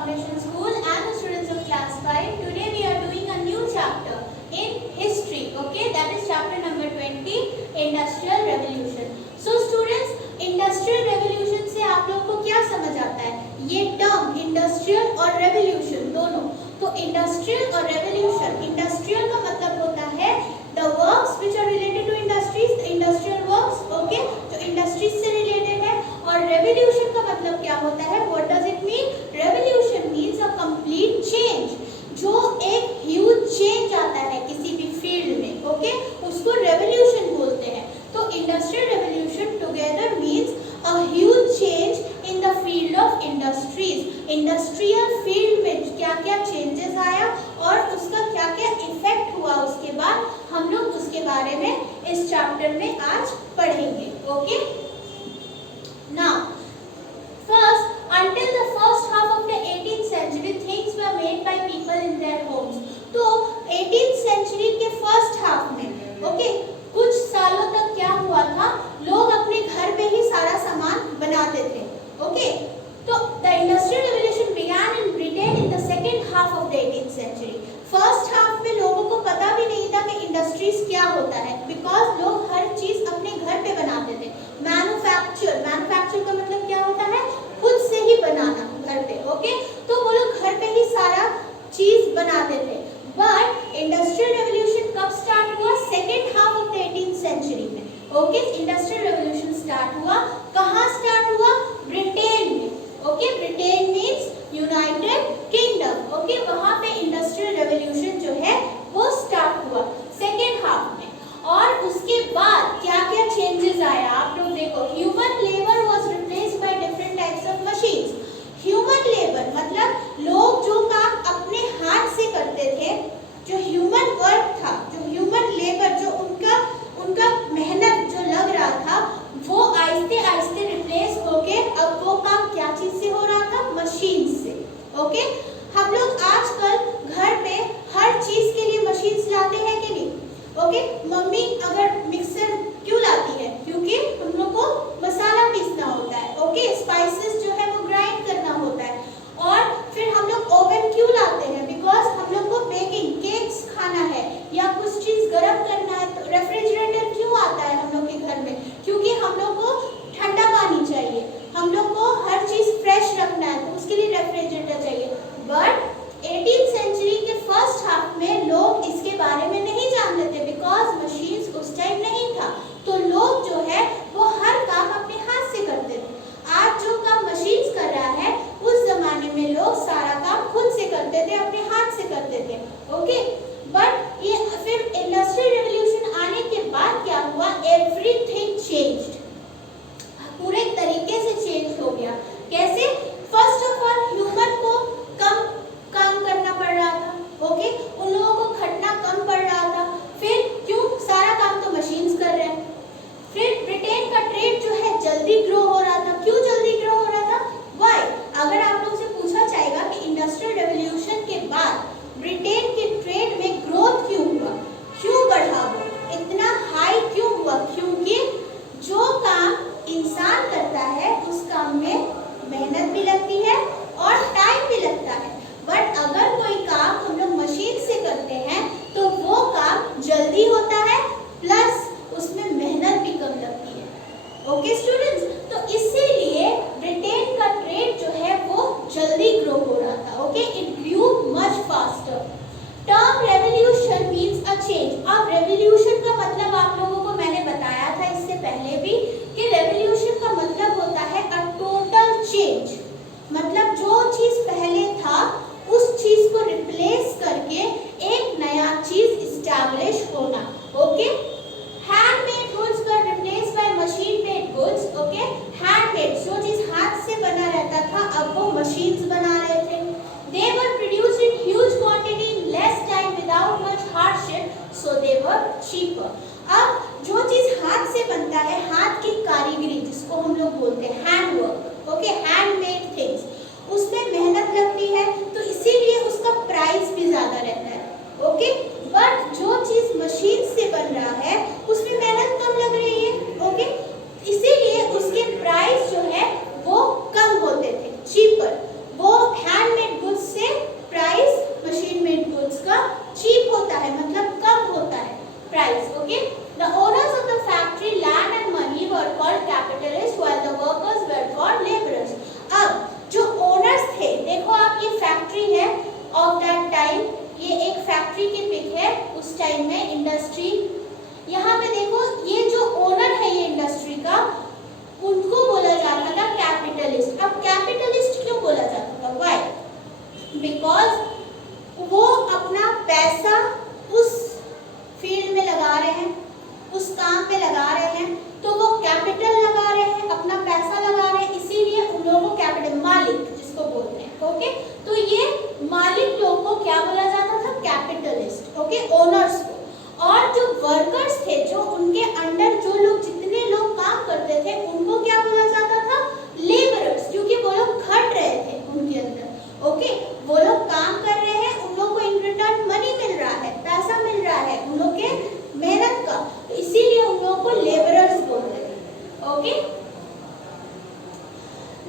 Foundation School and the students of class 5. Today we are doing a new chapter in history. Okay, that is chapter number 20, Industrial Revolution. So students, Industrial Revolution से आप लोग को क्या समझ आता है? ये टर्म इंडस्ट्रियल और रेवोल्यूशन दोनों. तो इंडस्ट्रियल और रेवोल्यूशन, इंडस्ट्रियल का मतलब होता है the works which are related to industries, the industrial works, okay, जो इंडस्ट्रीज से रिलेटेड है. और रेवोल्यूशन का मतलब क्या होता है? What does it mean? Revolution means a complete change. जो एक ह्यूज चेंज आता है किसी भी फील्ड में, ओके, उसको रेवोल्यूशन बोलते हैं. तो industrial revolution together means a huge change in the field of industries. Industrial field में क्या क्या चेंजेस आया और उसका क्या क्या इफेक्ट हुआ, उसके बाद हम लोग उसके बारे में इस चैप्टर में आज पढ़ेंगे. Okay, now first, until the first half of the 18th century, things were made by people in their homes. तो 18th century के first half में, okay, कुछ सालों तक क्या हुआ था? लोग अपने घर पे ही सारा सामान बनाते थे. Okay, तो the industrial revolution began in Britain in the second half of the 18th century. First half में लोगों को पता भी नहीं था कि इंडस्ट्रीज क्या होता है, because लोग हर चीज अपने घर पे बनाते थे. मैन्युफैक्चर का मतलब क्या होता है? खुद से ही बनाना घर पे. ओके, तो वो लोग घर पे ही सारा चीज बनाते थे. बट इंडस्ट्रियल रेवोल्यूशन कब स्टार्ट हुआ? Second half of the 18th century में. ओके, इंडस्ट्रियल रेवोल्यूशन स्टार्ट हुआ. कहाँ स्टार्ट हुआ? ब्रिटेन में. Okay, Britain means United Kingdom. Okay, वहाँ पे इंडस्ट्रियल रेवोल्यूशन जो है वो स्टार्ट हुआ सेकेंड हाफ में. और उसके बाद क्या क्या चेंजेस आया आप लोग देखो. Human labour was replaced by different types of machines. Human labour मतलब लोग जो काम अपने हाथ से करते थे, जो ह्यूमन वर्क था, जो ह्यूमन लेबर, जो उनका मेहनत जो लग रहा था, वो आहिस्ते आहिस्ते रिप्लेस होके अब वो काम क्या चीज से हो रहा था? मशीन से. ओके, हम लोग आजकल घर पे हर चीज के लिए मशीन्स लाते हैं कि नहीं? ओके, मम्मी अगर मिक्सर क्यों लाती है? क्योंकि हम लोग को मसाला पीसना होता है. ओके, स्पाइसेस जो है वो ग्राइंड करना होता है. और फिर हम लोग ओवन क्यों लाते हैं? बिकॉज हम लोग को बेकिंग केक्स खाना है या कुछ चीज गर्म करना है. तो रेफ्रिजरेटर क्यों आता है हम लोग के घर में? क्योंकि हम लोग को ठंडा पानी चाहिए, हम लोग को हर चीज फ्रेश रखना है, तो उसके लिए रेफ्रिजरेटर चाहिए. बट 18th सेंचुरी के फर्स्ट हाफ में लोग इसके बारे में नहीं जानते थे, बिकॉज मशीन्स उस टाइम नहीं था. तो लोग जो है वो हर काम अपने हाथ से करते थे. आज जो काम मशीन्स कर रहा है, उस जमाने में लोग सारा काम खुद से करते थे, अपने हाथ से करते थे. ओके, बट ये फिर इंडस्ट्रियल रेवोल्यूशन आने के बाद क्या हुआ? Everything changed. पूरे तरीके से चेंज हो गया. कैसे? फर्स्ट ऑफ ऑल ह्यूमन को कम काम करना पड़ रहा था. ओके, उन लोगों को खटना कम पड़ रहा था. फिर क्यों? सारा काम तो मशीन्स कर रहे हैं. फिर ब्रिटेन का ट्रेड जो है जल्दी ग्रो हो रहा था. क्यों जल्दी ग्रो हो रहा था? व्हाई? अगर आप लोग से पूछा जाएगा कि इंडस्ट्रियल रेवोल्यूशन के बाद ब्रिटेन के ट्रेड में ग्रोथ क्यों हुआ, क्यों बढ़ा, वो इतना हाई क्यों हुआ? क्योंकि जो काम इंसान करता है उस काम में मेहनत भी लगती है और टाइम भी लगता है. बट अगर कोई काम हम लोग मशीन से करते हैं तो वो काम जल्दी होता है, प्लस उसमें मेहनत भी कम लगती है. ओके स्टूडेंट्स, तो इसीलिए ब्रिटेन का ट्रेड जो है वो जल्दी ग्रो हो रहा था. Okay, it grew much faster. Term revolution means a change. अब रेवोल्यूशन का मतलब आप लोगों को मैंने बताया था इससे पहले भी कि रेवोल्यूशन का मतलब होता है अ टोटल चेंज. मतलब जो चीज पहले था उस चीज को रिप्लेस करके एक नया चीज इस्टेब्लिश होना. Okay, handmade goods were replace by machine made goods. Okay, handmade जो चीज हाथ से बना रहता था अब वो मशीन्स बना रहे थे. They were produced in huge quantity in less time without much hardship, so they were cheaper. अब जो चीज हाथ से बनता है, हाथ की कारीगरी जिसको हम लोग बोलते हैं हैंडवर्क, ओके, हैंडमेड थिंग्स, उसमें मेहनत लगती है तो इसीलिए उसका प्राइस भी ज्यादा रहता है. ओके, बट जो चीज मशीन से बन रहा है उसमें मेहनत कम लग रही है. ओके, इसीलिए उसके प्राइस जो है वो कम होते थे, चीपर. वो हैंडमेड मालिक जिसको बोलते हैं, ओके। तो ये मालिक लोग को क्या बोला जाता था? कैपिटलिस्ट, ओके, ओनर्स को। और जो वर्कर्स थे, जो उनके अंडर जो लोग, जितने लोग काम करते थे, उनको क्या बोला जाता था? लेबरर्स, क्योंकि वो लोग खट रहे थे उनके अंदर, ओके। वो लोग काम कर रहे हैं, उन लोग को इन रिटर्न मनी मिल रहा है, पैसा मिल रहा है उन लोग के मेहनत का, तो इसीलिए उन लोगों को लेबरर्स बोलते थे, ओके।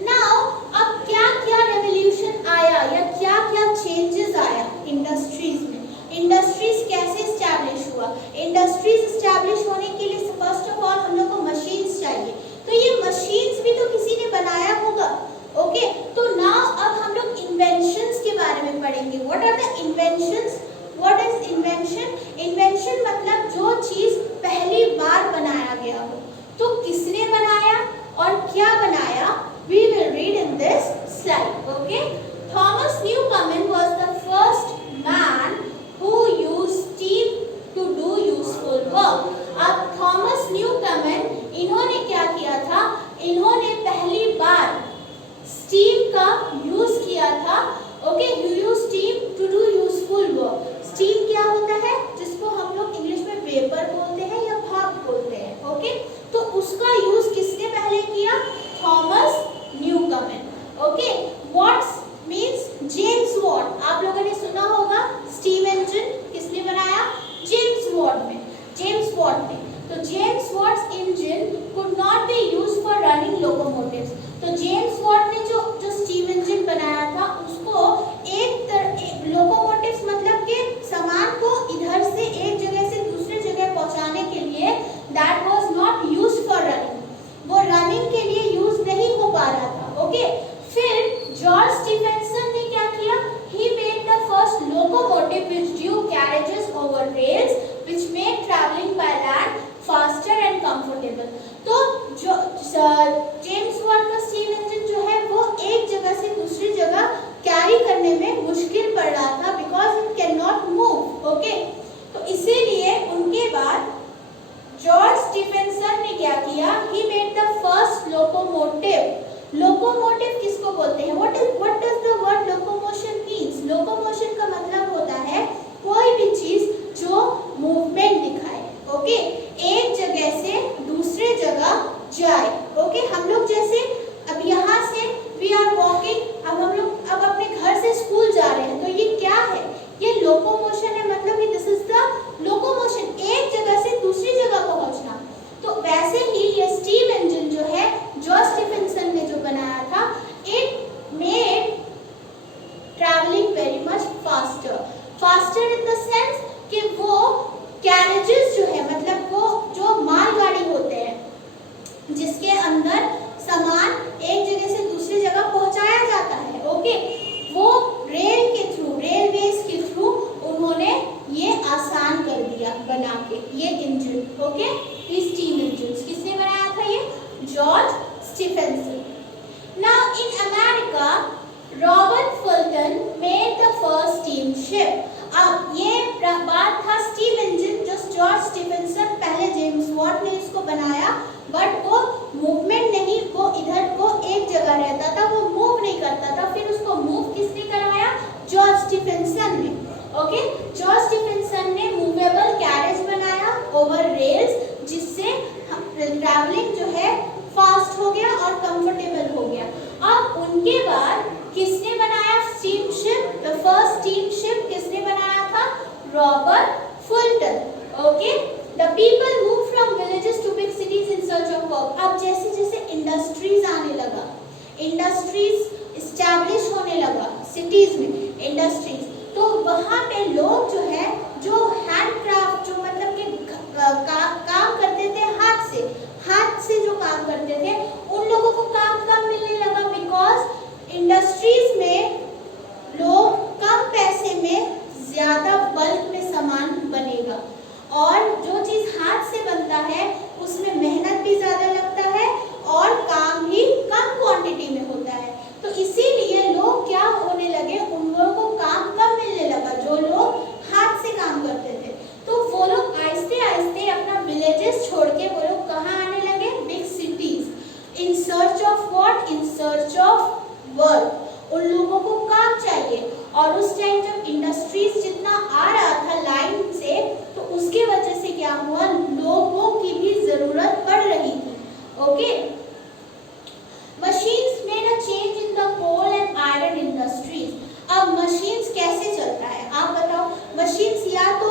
नाउ अब क्या क्या रेवोल्यूशन आया या क्या क्या चेंजेस आया इंडस्ट्रीज में? इंडस्ट्रीज कैसे स्टैब्लिश हुआ? इंडस्ट्रीज स्टैब्लिश होने के लिए फर्स्ट ऑफ ऑल हम लोग को मशीन्स चाहिए, तो ये मशीन्स भी तो किसी ने बनाया होगा, ओके। तो नाउ अब हम लोग इन्वेंशंस के बारे में पढ़ेंगे। What are the inventions? What is invention? Invention मतलब जो चीज पहली बार बनाया गया हो। तो किसने बनाया और क्या बनाया? We will read in this slide, okay? Thomas Newcomen was the first man who used steam to do useful work. अब थॉमस न्यूकमन, इन्होंने क्या किया था? इन्होंने पहली बार स्टीम का यूज किया था, okay. You use steam to do useful work. Steam क्या होता है? जिसको हम लोग इंग्लिश में वेपर बोलते हैं या भाप बोलते हैं, ओके। तो उसका यूज किसने पहले किया? Thomas Newcomen, okay. What's means James Watt, आप लोगों ने सुना होगा स्टीम इंजन किसने बनाया? जेम्स वॉट ने। तो James Watt's engine could not be used for running locomotives. तो जेम्स वॉट ने जो स्टीम इंजन बनाया था, उसको एक लोकोमोटिव्स मतलब के सामान को इधर से एक जगह से दूसरे जगह पहुंचाने के लिए, that was not used for running, वो रनिंग के लिए यूज नहीं हो पा रहा था, ओके। फिर जॉर्ज स्टीफेंसन ने क्या किया? He made the first locomotive which Drew carriages over rails which made travelling by land faster and comfortable. तो जो जेम्स वॉट का स्टीम इंजन जो है वो एक जगह से दूसरी जगह कैरी करने में मुश्किल पड़ रहा था, because it can not move, okay. तो इसीलिए उनके बाद जॉर्ज स्टीफेंसन ने क्या किया? He made the first locomotive. Locomotive किसको बोलते हैं? What does the word locomotion means? Locomotion का मतलब होता है कोई भी चीज जो मूवमेंट दिखाए, ओके, एक जगह से दूसरे जगह जाए, ओके। हम लोग जैसे अब यहाँ से वी आर वॉकिंग, अब हम लोग अब अपने घर से स्कूल जा रहे हैं, तो ये क्या है? ये लोकोमोशन है, मतलब कि दिस इज द लोकोमोशन, एक जगह से दूसरी जगह पहुंचना। तो वैसे ही ये स्टीम इंजन जो है जॉर्ज स्टीफेंसन ने जो बनाया था, it made travelling very much faster in the sense कि वो कैरेजेस जो है, मतलब वो जो मालगाड़ी होते हैं जिसके अंदर सामान एक जगह से दूसरी जगह पहुंचाया जाता है, ओके, वो रेल के थ्रू, रेलवेज के थ्रू उन्होंने ये आसान कर दिया बना के ये इंजन, ओके। स्टीम इंजन किसने बनाया था? ये George Stephenson. Now in America Robert Fulton made the first steam ship. अब ये बात था स्टीम इंजन जो जॉर्ज स्टीफेंसन, पहले जेम्स वॉट ने इसको बनाया, बट वो मूवमेंट नहीं, वो इधर को एक जगह रहता था, वो मूव नहीं करता था। फिर उसको मूव किसने करवाया? जॉर्ज स्टीफेंसन ने, ओके। जॉर्ज स्टीफेंसन ने मूवेबल कैरेज बनाया ओवर रेल्स, जिससे ट्रैवलिंग जो है फास्ट हो गया और कंफर्टेबल हो गया। अब उनके बाद किसने बनाया steam ship? The first steam ship किसने बनाया था? Robert Fulton, okay. The people move from villages to big cities in search of work. अब जैसे जैसे इंडस्ट्रीज आने लगा, इंडस्ट्रीज इस्टेब्लिश होने लगा सिटीज में, इंडस्ट्रीज, तो वहाँ पे लोग जो है, जो हैंडक्राफ्ट, जो मतलब कि काम करते थे हाथ से जो काम करते थे, उन लोगों को काम कम मिलने लगा, बिकॉज इंडस्ट्रीज में लोग कम पैसे में ज्यादा बल्क में सामान बनेगा, और जो चीज हाथ से बनता है उसमें मेहनत भी ज्यादा लगता है और काम भी कम क्वांटिटी में होता है। तो इसीलिए लोग क्या होने लगे, उन लोगों को काम कम मिलने लगा जो लोग हाथ से काम करते थे। तो वो लोग आहिस्ते आहिस्ते अपना विलेजेस छोड़ के वो लोग कहाँ आने लगे? Big cities, in search of what? In search work, उन लोगों को काम चाहिए। और उस टाइम जब इंडस्ट्रीज जितना आ रहा था लाइन से, तो उसके वजह से क्या हुआ, लोगों की भी जरूरत पड़ रही थी। Okay, machines made a change in the coal and iron industries. अब मशीन्स कैसे चलता है आप बताओ? मशीन्स या तो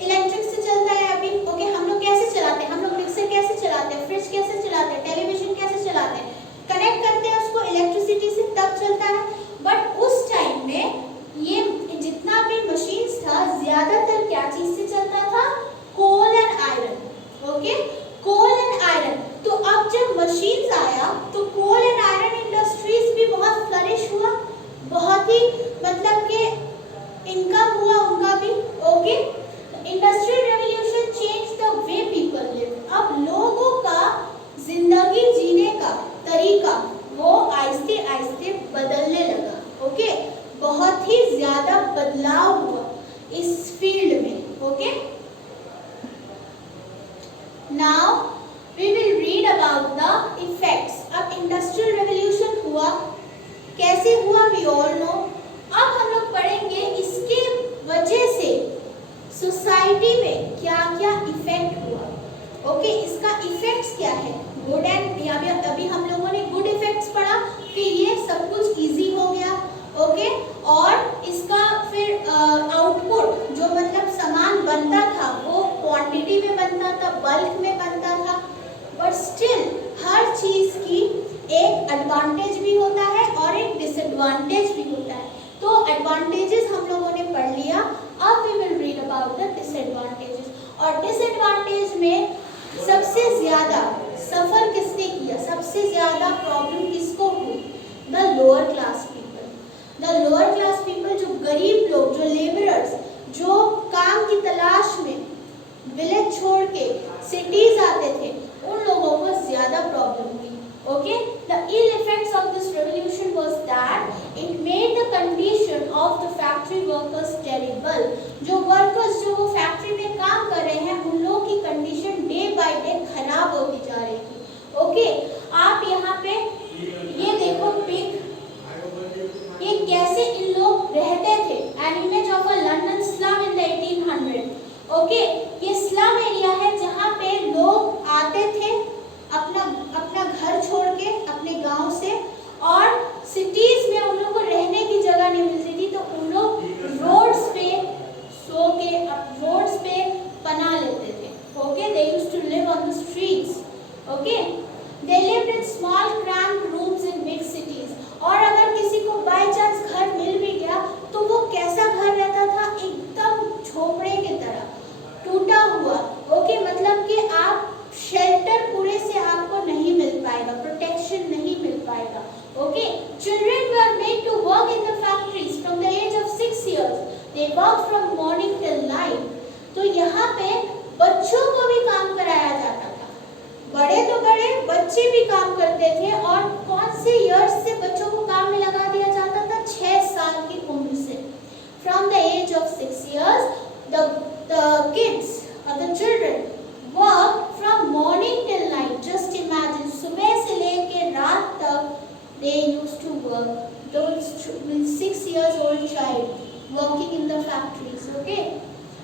इलेक्ट्रिक से चलता है अभी, ओके, हम लोग कैसे चलाते हैं, हम लोग मिक्सर कैसे चलाते हैं, फ्रिज कैसे चलाते हैं, टेलीविजन कैसे चलाते हैं, कनेक्ट करते हैं उसको इलेक्ट्रिसिटी से, तब चलता है। बट उस टाइम में ये जितना भी मशीन्स था, ज्यादातर क्या चीज से चलता था, coal and iron. Okay, coal and iron. तो अब जब मशीन्स आया तो कोल एंड आयरन इंडस्ट्रीज भी बहुत फ्लरिश हुआ, बहुत ही मतलब कि इनकम हुआ उनका भी। Okay, industrial revolution change the way people live. अब लोगों का जिंदगी जीने का तरीका वो आहिस्ते आहिस्ते बदलने लगा। ओके, बहुत ही ज्यादा बदलाव हुआ इस फील्ड में। Okay, now we will read about the effects. अब इंडस्ट्रियल रेवोल्यूशन हुआ, कैसे हुआ, वी ऑल नो। अब हम लोग पढ़ेंगे इसके वजह से सोसाइटी में क्या क्या इफेक्ट हुआ। ओके, इसका इफेक्ट्स क्या है, गुड एंड, अभी हम लोगों ने गुड इफेक्ट्स पढ़ा कि ये सब कुछ इजी हो गया। ओके, और इसका फिर आउटपुट जो मतलब सामान बनता था वो क्वांटिटी में बनता था, बल्क में बनता था। बट स्टिल हर चीज की एक एडवांटेज भी होता है और एक डिसएडवांटेज भी होता है। तो एडवांटेजेस हम लोगों ने पढ़ लिया, अब we will read about the disadvantages. और डिसएडवांटेज में सबसे ज्यादा सफर किसने किया, सबसे ज्यादा प्रॉब्लम किसको हुई, the lower class people. The lower class people, जो गरीब लोग, जो लेबरर्स, जो काम की तलाश में विलेज छोड़ के सिटीज आते थे, उन लोगों को ज्यादा प्रॉब्लम हुई। Okay, the ill effects of this revolution was that it made the condition of the factory workers terrible. जो workers जो वो फैक्ट्री में काम कर रहे हैं, उन लोगों की कंडीशन डे बाय डे खराब होती जा रही थी। ओके, आप यहाँ पे ये देखो पिग, ये कैसे इन लोग रहते थे। An image of a London slum in the 1800s. Okay, ये स्लम एरिया है जहाँ पे लोग आते थे अपना घर छोड़ के अपने गांव से, और सिटीज में उन लोगों को रहने की जगह नहीं मिलती थी, तो उन लोग रोड्स पे सो के रोड्स पे पनाह लेते थे। Okay, they used to live on the streets. Okay, they lived in small cramped rooms in big cities. और अगर किसी को बाय चांस घर मिल भी गया तो वो कैसा घर रहता था, एकदम झोपड़े की तरह टूटा हुआ। ओके, मतलब कि आप शेल्टर पूरे से आपको नहीं मिल पाएगा, प्रोटेक्शन नहीं मिल पाएगा। Okay, children were made to work in the factories from the age of 6 years. They work from morning till night. तो यहाँ पे बच्चों को भी काम कराया जाता था, बड़े तो बड़े, बच्चे भी काम करते थे। और कौन से ईयर्स से बच्चों को काम में लगा दिया जाता था, 6 साल की उम्र से। From the age of 6 years, the kids or the children work from morning till night. Just imagine, सुबह से लेके रात तक they used to work. Those 6 years old child working in the factories. Okay,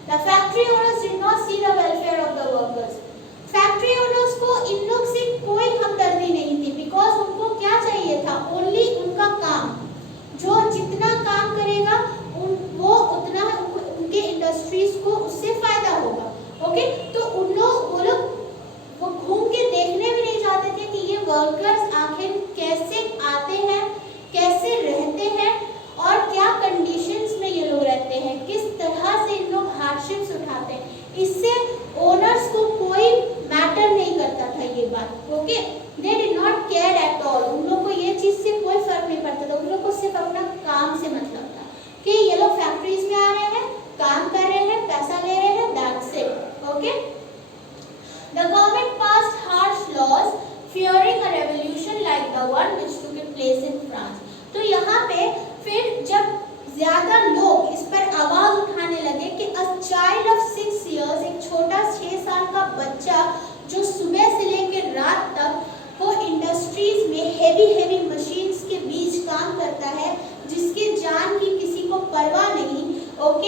the factory owners did not see the welfare of the workers. Factory owners को इन लोग से कोई हमदर्दी नहीं थी, because उनको क्या चाहिए था, only उनका काम, जो जितना काम करेगा वो उतना उनके इंडस्ट्रीज को उससे फायदा होगा। ओके, तो वो लोग घूम के देखने भी नहीं जाते थे कि ये वर्कर्स आखिर कैसे आते हैं, कैसे रहते हैं, और क्या कंडीशंस में ये लोग रहते हैं, किस तरह से इन लोग हार्डशिप्स उठाते हैं। इससे ओनर्स को कोई मैटर नहीं करता था ये बात। Okay, they did not care at all. उन लोग को ये चीज से कोई फर्क नहीं पड़ता था, उन लोग को सिर्फ अपना काम से मतलब था कि ये लोग फैक्ट्रीज में आ रहे हैं, काम कर रहे हैं, पैसा ले रहे हैं, that's it. Okay, the government passed harsh laws fearing a revolution like the one which took place in France. तो यहाँ पे फिर जब ज्यादा लोग इस पर आवाज उठाने लगे कि a child of 6 years, एक छोटा 6 साल का बच्चा जो सुबह से लेकर रात तक वो इंडस्ट्रीज में हेवी मशीन्स के बीच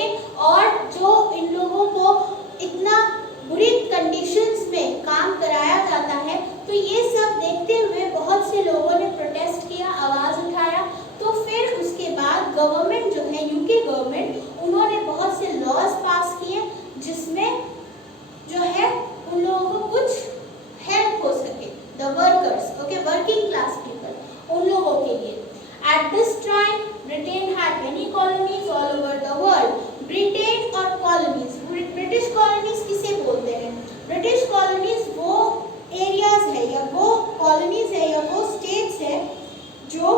ओके। और जो इन लोगों को इतना बुरी कंडीशंस में काम कराया जाता है, तो ये सब देखते हुए बहुत से लोगों ने प्रोटेस्ट किया, आवाज़ उठाया। तो फिर उसके बाद गवर्नमेंट जो है, यूके गवर्नमेंट, उन्होंने बहुत से लॉज पास किए जिसमें जो है उन लोगों को कुछ हेल्प हो सके, the workers, okay, working class people, उन लोगों के लिए। At this time Britain had many colonies all over the world. Britain और कॉलोनीज, ब्रिटिश कॉलोनीज किसे बोलते हैं? ब्रिटिश कॉलोनीज वो एरियाज है या वो कॉलोनीज है या वो स्टेट्स है जो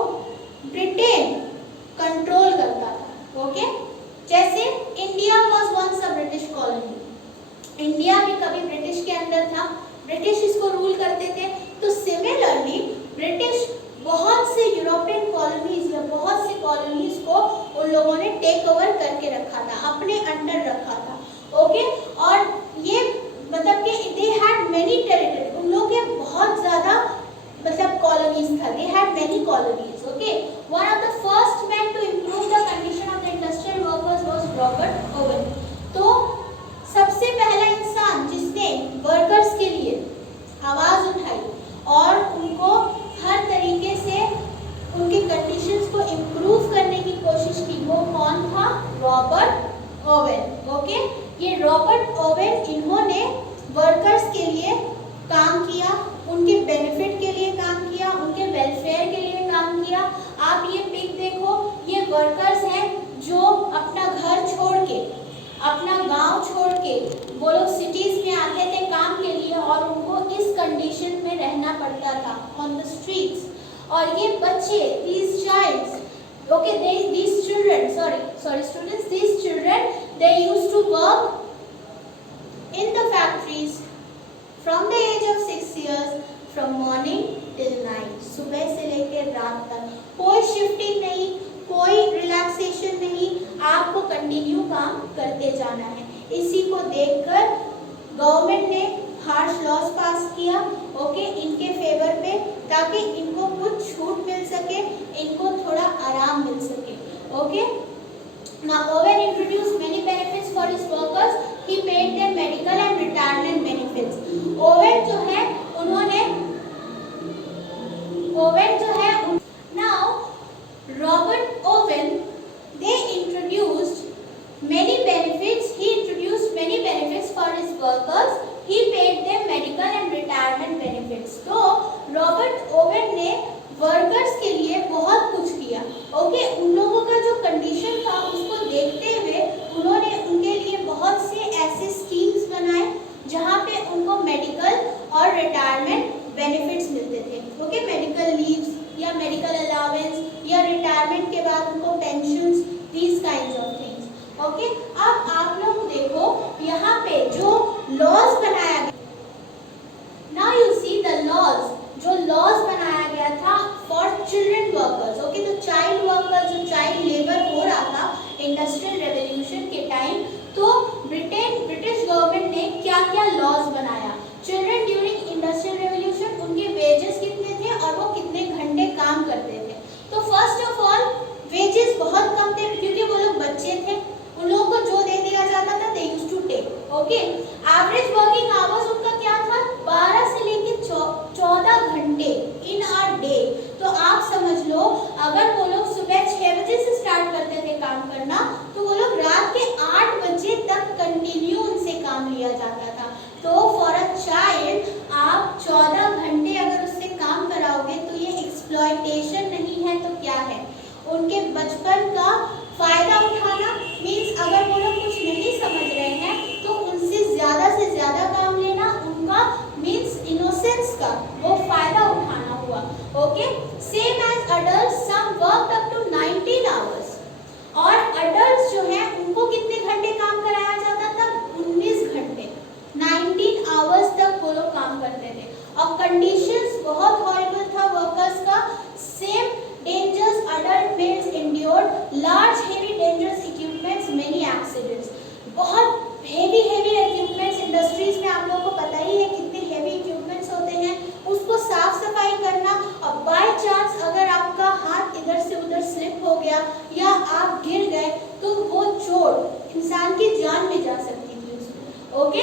ब्रिटेन कंट्रोल करता था, ओके। जैसे India was once a British colony, India भी कभी ब्रिटिश के अंडर था, ब्रिटिश इसको रूल करते थे। तो सिमिलरली ब्रिटिश बहुत से यूरोपियन कॉलोनीज या बहुत से कॉलोनीज को उन लोगों ने टेक ओवर करके रखा था, अपने अंडर रखा था, ओके। और ये मतलब कि दे हैड मेनी टेरिटरी, उन लोगों के बहुत ज़्यादा मतलब कॉलोनीज था, they had many colonies, okay. One of the first man to improve the condition of the industrial workers was Robert Owen. तो सबसे पहला इंसान जिसने वर्कर्स के लिए आवाज़ उठाई और उनको हर तरीके से उनके कंडीशंस को इम्प्रूव करने की कोशिश की, वो कौन था? Robert oven, okay. ये रॉबर्ट ओवन, इन्होंने वर्कर्स के लिए काम किया, उनके बेनिफिट के लिए काम किया, उनके वेलफेयर के लिए काम किया। आप ये पिक देखो, ये वर्कर्स हैं जो अपना घर छोड़ के, अपना गांव छोड़ के वो लोग सिटीज में आते थे काम के लिए और उनको इस कंडीशन में रहना पड़ता था, ऑन द स्ट्रीट्स। और ये बच्चे, these childs, okay, these children, sorry students, these children, they used to work in the factories from the age of 6 years, from morning till night, सुबह से लेकर रात तक, कोई शिफ्टिंग नहीं, कोई रिलैक्सेशन नहीं, आपको कंटिन्यू काम करते जाना है। इसी को देखकर गवर्नमेंट ने हार्श लॉज पास किया, ओके, इनके फेवर पे, ताकि इनको कुछ छूट मिल सके, इनको थोड़ा आराम मिल सके, okay. Now Owen introduced many benefits for his workers. He paid them medical and retirement benefits. Owen जो है now Robert Owen, they introduced many benefits. He introduced many benefits for his workers. He paid them medical and retirement benefits. तो Robert oven ने workers के लिए बहुत कुछ किया, okay. उन लोगों का जो कंडीशन था उसको देखते हुए उन्होंने उनके लिए बहुत से ऐसे स्कीम्स बनाए जहाँ पे उनको मेडिकल और रिटायरमेंट बेनिफिट्स मिलते थे, ओके। मेडिकल लीव्स या मेडिकल अलाउंस या रिटायरमेंट के बाद उनको pensions, these kinds of things, okay. अब आप लोग देखो यहाँ पे जो लॉज बनाया गया, now you see the laws, जो लॉज बनाया गया था फॉर चिल्ड्रन वर्कर्स, ओके। तो चाइल्ड वर्कर्स, जो चाइल्ड लेबर हो रहा था इंडस्ट्रियल रेवोल्यूशन के टाइम, तो ब्रिटिश गवर्नमेंट ने क्या क्या लॉज बनाया। चिल्ड्रन ड्यूरिंग इंडस्ट्रियल रेवोल्यूशन, उनके वेजेस कितने थे और वो कितने घंटे काम करते थे। तो फर्स्ट ऑफ ऑल वेजेस बहुत कम थे क्योंकि वो लोग बच्चे थे, उन लोगों को जो दे दिया जाता था they used to take, okay. Average working hours उनका क्या था? 12 से लेकर 14 घंटे इन अ डे। तो आप समझ लो, अगर वो लोग सुबह 6 बजे से स्टार्ट करते थे काम करना, तो वो लोग रात के 8 बजे तक कंटिन्यू उनसे काम लिया जाता था। तो फॉर अ चाइल्ड आप 14 घंटे अगर उससे काम कराओगे तो ये एक्सप्लॉयटेशन नहीं है तो क्या है? उनके बचपन का फायदा उठाना। मीन्स अगर वो लोग कुछ नहीं समझ रहे हैं तो उनसे ज़्यादा से ज़्यादा काम लेना, उनका मीन्स इनोसेंस का वो फायदा उठाना हुआ, okay. Same age adult, some work up to 19 hours. और अडल्ट जो है उनको कितने घंटे काम कराया जाता था? 19 घंटे, 19 आवर्स तक वो लोग काम करते थे। और कंडीशंस बहुत हॉरिबल था वर्कर्स का। Same dangers adult males endured, large heavy dangerous equipments, many accidents। बहुत heavy equipments इंडस्ट्रीज में आप लोगों को पता ही है कितने heavy equipments होते हैं, उसको साफ सफाई करना। और बाय चांस अगर आपका हाथ इधर से उधर स्लिप हो गया या आप गिर गए तो वो चोट ओके,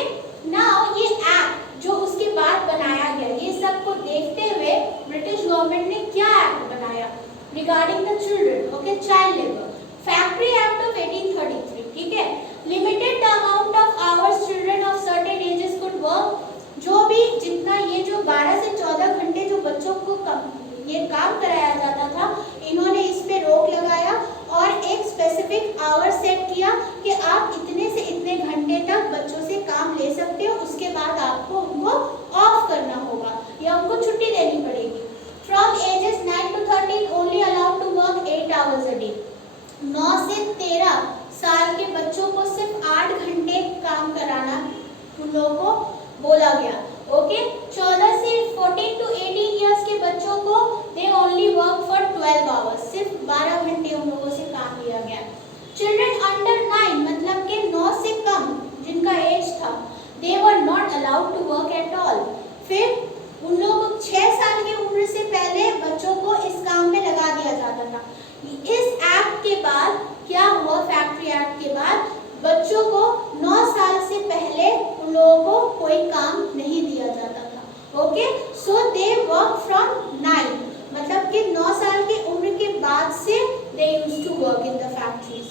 नाउ ये एक्ट जो उसके बाद बनाया गया, ये सब को देखते हुए ब्रिटिश गवर्नमेंट ने क्या एक्ट बनाया regarding the children, okay, child labour, factory act of 1833, ठीक है, limited the amount of hours children of certain ages could work, जो भी जितना ये जो 12 से 14 घंटे जो बच्चों को ये काम कराया जाता था, इन्होंने इस पे रोक लगाया और एक स्पेसिफिक आवर सेट किया कि आप इतने से इतने घंटे तक बच्चों से काम ले सकते हो, उसके बाद आपको उनको ऑफ करना होगा या उनको छुट्टी देनी पड़ेगी। फ्रॉम एजेस 9 to 13 only allowed to work 8 hours a day. 9 से 13 साल के बच्चों को सिर्फ 8 घंटे काम कराना उन लोगों को बोला गया, ओके। 14 से 14 to 18 इयर्स के बच्चों को they only work for 12 hours, सिर्फ 12 घंटे उन लोगों से काम लिया गया। चिल्ड्रन अंडर 9 मतलब के 9 से कम जिनका एज था, they were not allowed to work at all. फिर उन लोगों को 6 साल की उम्र से पहले बच्चों को इस काम में लगा दिया जाता था। इस एक्ट के बाद क्या हुआ, फैक्ट्री एक्ट के बाद बच्चों को 9 साल से पहले उन लोगों को कोई काम नहीं दिया जाता था, okay. So they work from 9 मतलब कि 9 साल की उम्र के बाद से they used to work in the factories.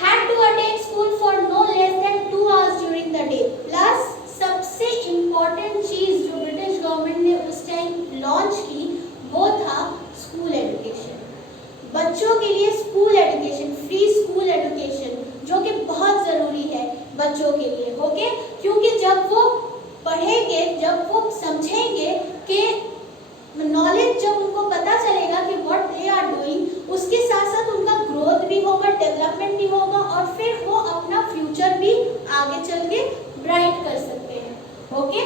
Had to attend school for no less than 2 hours during the day. Plus सबसे इम्पोर्टेंट चीज जो ब्रिटिश गवर्नमेंट ने उस टाइम लॉन्च की वो था स्कूल एजुकेशन। बच्चों के लिए school education, free school education, जो कि बहुत ज़रूरी है बच्चों के लिए, ओके। क्योंकि जब वो पढ़ेंगे, जब वो समझेंगे कि नॉलेज, जब उनको पता चलेगा कि व्हाट दे आर डूइंग, उसके साथ साथ उनका ग्रोथ भी होगा, डेवलपमेंट भी होगा और फिर वो अपना फ्यूचर भी आगे चल के ब्राइट कर सकते हैं, ओके।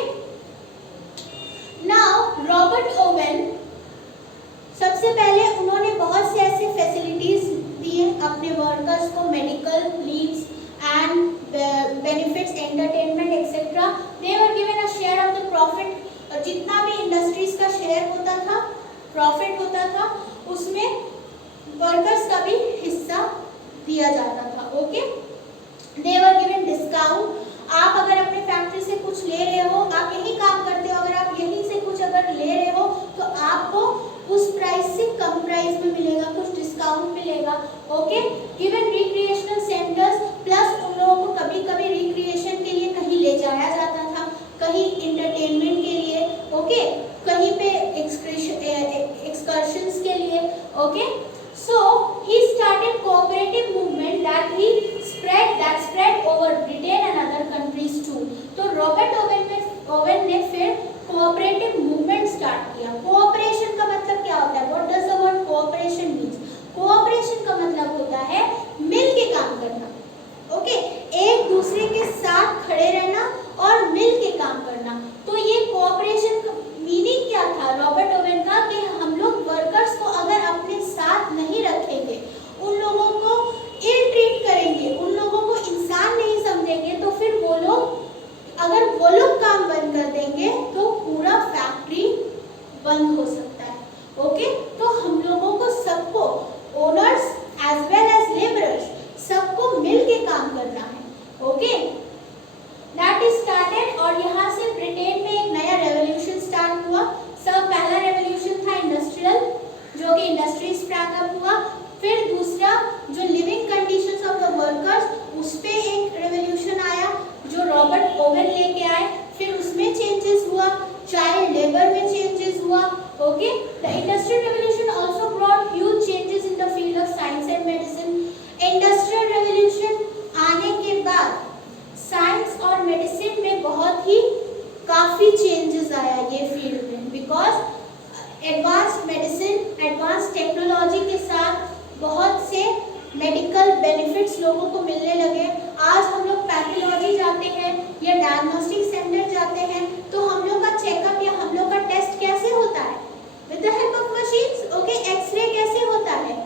नाउ रॉबर्ट ओवेन, सबसे पहले उन्होंने बहुत से ऐसे फैसिलिटीज दिए अपने वर्कर्स को, medical leaves and benefits, entertainment etcetera. They were given a share of the profit, जितना भी इंडस्ट्रीज का शेयर होता था, प्रॉफिट होता था, उसमें वर्कर्स का भी हिस्सा दिया जाता था, okay. They were given discount, आप अगर अपने फैक्ट्री से कुछ ले रहे हो, आप यही काम करते हो, अगर आप यहीं से कुछ अगर ले रहे हो तो आपको उस प्राइस से कम प्राइस में मिलेगा, कुछ डिस्काउंट मिलेगा, okay. Given recreational centres, plus उन लोगों को कभी कभी रिक्रिएशन के लिए कहीं ले जाया जाता था, कहीं इंटरटेनमेंट के लिए, ओके, कहीं पे एक्सकर्शंस के लिए, okay. So he started cooperative movement that he spread over Britain and other countries too. तो रॉबर्ट ओवेन ने फिर कोऑपरेटिव मूवमेंट स्टार्ट किया। कोऑपरेशन का मतलब क्या होता है? What does the word cooperation means? Cooperation का मतलब होता है मिल के काम करना, ओके, एक दूसरे के साथ खड़े रहना और मिल के काम करना। तो ये कोऑपरेशन का मीनिंग क्या था रॉबर्ट ओवेन का, कि हम लोग वर्कर्स को अगर अपने साथ नहीं रखेंगे, उन लोगों को इल ट्रीट करेंगे, उन लोगों को इंसान नहीं समझेंगे, तो फिर वो लोग, अगर वो लोग काम बंद कर देंगे तो पूरा फैक्ट्री बंद हो सकता है, ओके। तो हम लोगों को सबको, owners as well as labourers, सबको मिल के काम करना है, ओके। दैट इज स्टार्टेड, और यहाँ से ब्रिटेन में एक नया रेवोल्यूशन स्टार्ट हुआ। सब पहला रेवोल्यूशन था इंडस्ट्रियल, जो कि इंडस्ट्री स्प्रैंग अप हुआ। फिर दूसरा जो living conditions of the workers, उस पे एक रेवोल्यूशन आया जो रॉबर्ट ओवेन लेके आए। फिर उसमें चेंजेस हुआ, चाइल्ड लेबर में चेंजेस हुआ, okay. The industrial revolution also brought huge changes in the field of science and medicine. Industrial revolution आने के बाद साइंस और मेडिसिन में बहुत ही काफ़ी चेंजेस आया ये फील्ड में, because advance medicine, advance technology के साथ बहुत से मेडिकल बेनिफिट्स लोगों को मिलने लगे। आज हम लोग पैथोलॉजी जाते हैं या डायग्नोस्टिक सेंटर जाते हैं तो हम लोग का चेकअप या हम लोग का टेस्ट कैसे होता है? With the help of machines, okay. X-ray कैसे होता है?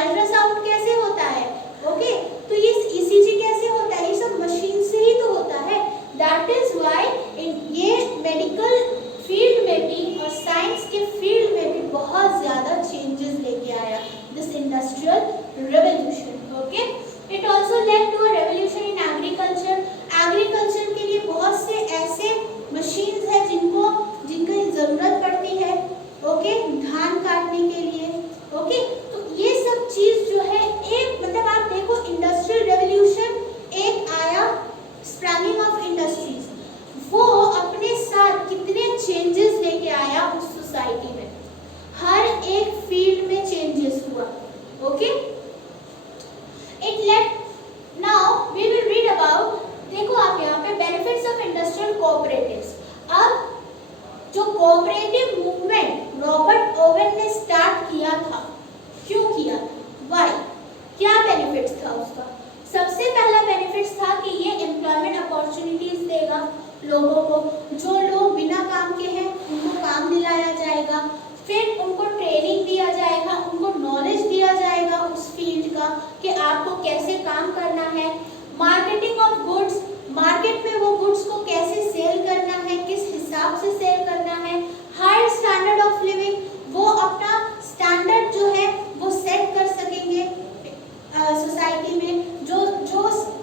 अल्ट्रासाउंड कैसे होता है? ओके। तो ये ईसीजी कैसे होता है? ये सब मशीन से ही तो होता है। दैट इज व्हाई ये मेडिकल फील्ड में भी और साइंस के फील्ड में भी बहुत ज़्यादा चेंजेस लेके आया this industrial revolution, okay. It also led to a revolution in agriculture. Agriculture के लिए वाई, क्या बेनिफिट्स था उसका? सबसे पहला बेनिफिट्स था कि ये एम्प्लॉयमेंट अपॉर्चुनिटीज देगा लोगों को, जो लोग बिना काम के हैं उनको काम दिलाया जाएगा, फिर उनको ट्रेनिंग दिया जाएगा, उनको नॉलेज दिया जाएगा उस फील्ड का कि आपको कैसे काम करना है। मार्केटिंग ऑफ गुड्स, मार्केट में वो गुड्स को कैसे सेल करना है, किस हिसाब से सेल करना है। हाई स्टैंडर्ड ऑफ लिविंग, वो अपना स्टैंडर्ड जो है वो सेट कर सकेंगे सोसाइटी में, जो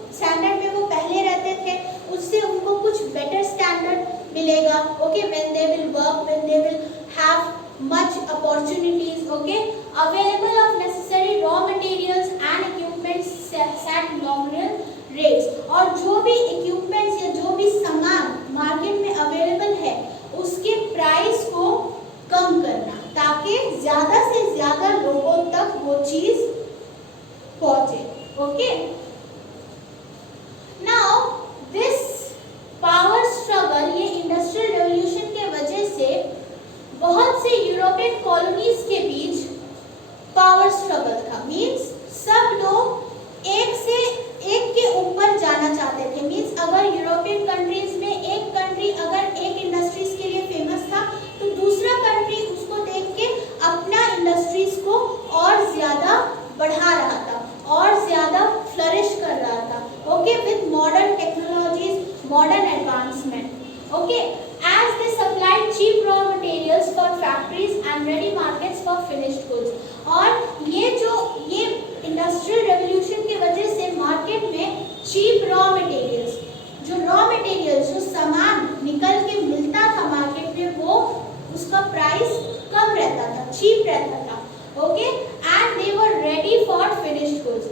स्टैंडर्ड में वो पहले रहते थे उससे उनको कुछ बेटर स्टैंडर्ड मिलेगा। Okay, when they will work, when they will have much opportunities. Okay, available of necessary raw materials and equipments at nominal rates, और जो भी इक्विपमेंट्स या जो भी सामान मार्केट में अवेलेबल है उसके प्राइस को कम करना, ताकि ज्यादा से ज्यादा लोगों तक वो चीज पहुंचे। Okay, now this power struggle, ये इंडस्ट्रियल रेवोल्यूशन के वजह से बहुत से यूरोपियन कॉलोनीज के बीच पावर स्ट्रगल था। मींस सब लोग एक के ऊपर जाना चाहते थे। मींस अगर यूरोपियन कंट्रीज में एक कंट्री अगर एक इंडस्ट्रीज के लिए फेमस था तो दूसरा कंट्री उसको देख के अपना इंडस्ट्रीज को और ज्यादा बढ़ा रहा था और ज्यादा फ्लरिश कर रहा था। Okay, with modern technologies, modern advancement. Okay, as they supplied cheap raw materials for factories and ready markets for finished goods। और ये इंडस्ट्रियल रेवोल्यूशन की वजह से मार्केट में चीप रॉ मटेरियल्स, जो सामान निकल के मिलता था मार्केट में, वो उसका प्राइस कम रहता था, चीप रहता था। Okay, and they were ready for finished goods.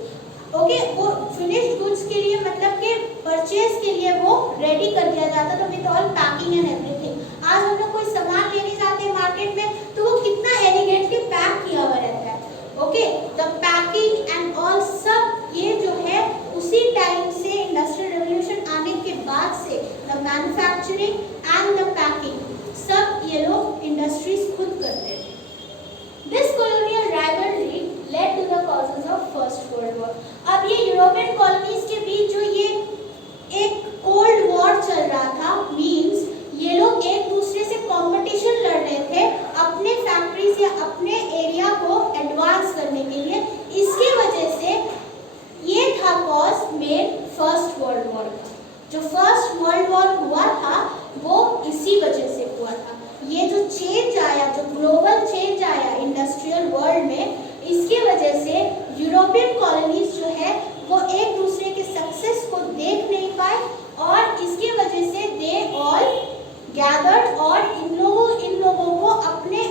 Okay, वो फिनिश्ड गुड्स के लिए मतलब कि परचेज के लिए वो रेडी कर दिया जाता था with all packing and everything. आज हम लोग कोई सामान लेने जाते हैं मार्केट में तो वो कितना एलिगेंटली पैक किया हुआ रहता है। Okay, the packing and all सब ये जो है उसी टाइम से इंडस्ट्रियल रेवोल्यूशन आने के बाद से the manufacturing and the packing सब ये लोग इंडस्ट्रीज खुद करते थे। This colonial rivalry led to the causes of first world war. अब ये यूरोपियन कॉलोनीज के बीच जो ये एक कोल्ड वॉर चल रहा था, मींस ये लोग एक दूसरे से कंपटीशन लड़ रहे थे अपने फैक्ट्रीज या अपने एरिया को एडवांस करने के लिए। इसकी वजह से ये था cause main first world war का। जो फर्स्ट वर्ल्ड वॉर हुआ था वो इसी वजह से हुआ था। ये जो चेंज आया, जो ग्लोबल चेंज आया इंडस्ट्रियल वर्ल्ड में, इसके वजह से यूरोपियन कॉलोनीज जो है वो एक दूसरे के सक्सेस को देख नहीं पाए और इसके वजह से दे ऑल गैदर्ड, और इन लोगों को अपने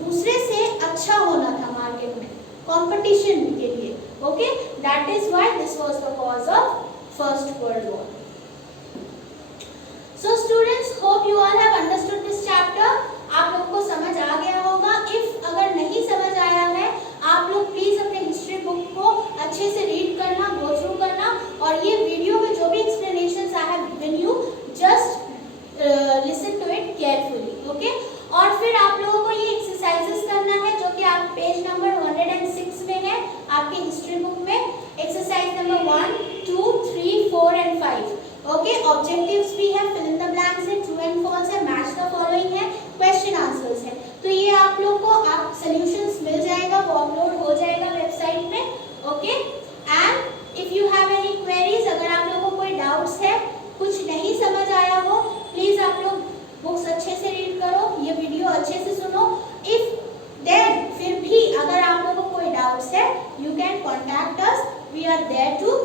दूसरे से अच्छा होना था मार्केट में कंपटीशन के लिए। Okay, that is why this was the cause of first world war. So students, hope you all have understood this chapter. आप लोग को समझ आ गया होगा। इफ अगर नहीं समझ आया है, आप लोग प्लीज अपने हिस्ट्री बुक को अच्छे से रीड करना, गो थ्रू करना, और ये वीडियो में जो भी explanations I have given you, just listen to it carefully. Okay, और फिर आप लोगों को ये एक्सरसाइजेस करना है जो कि आप पेज नंबर 106 में है आपके हिस्ट्री बुक में। Exercise number 1, 2, 3, 4 and 5। Okay, objectives भी है, फिल इन द ब्लैंक्स है, ट्रू एंड फॉल्स है, मैच द फॉलोइंग है, क्वेश्चन आंसर्स है। तो ये आप लोग को आप सॉल्यूशंस मिल जाएगा, वो अपलोड हो जाएगा वेबसाइट में। Okay, and if you have any queries, अगर आप लोगों को कोई डाउट्स है, कुछ नहीं समझ आया हो, प्लीज आप लोग बुक्स अच्छे से रीड करो, ये वीडियो अच्छे से सुनो। इफ देन फिर भी अगर आप लोगों को कोई डाउट्स है, you can contact us, we are there to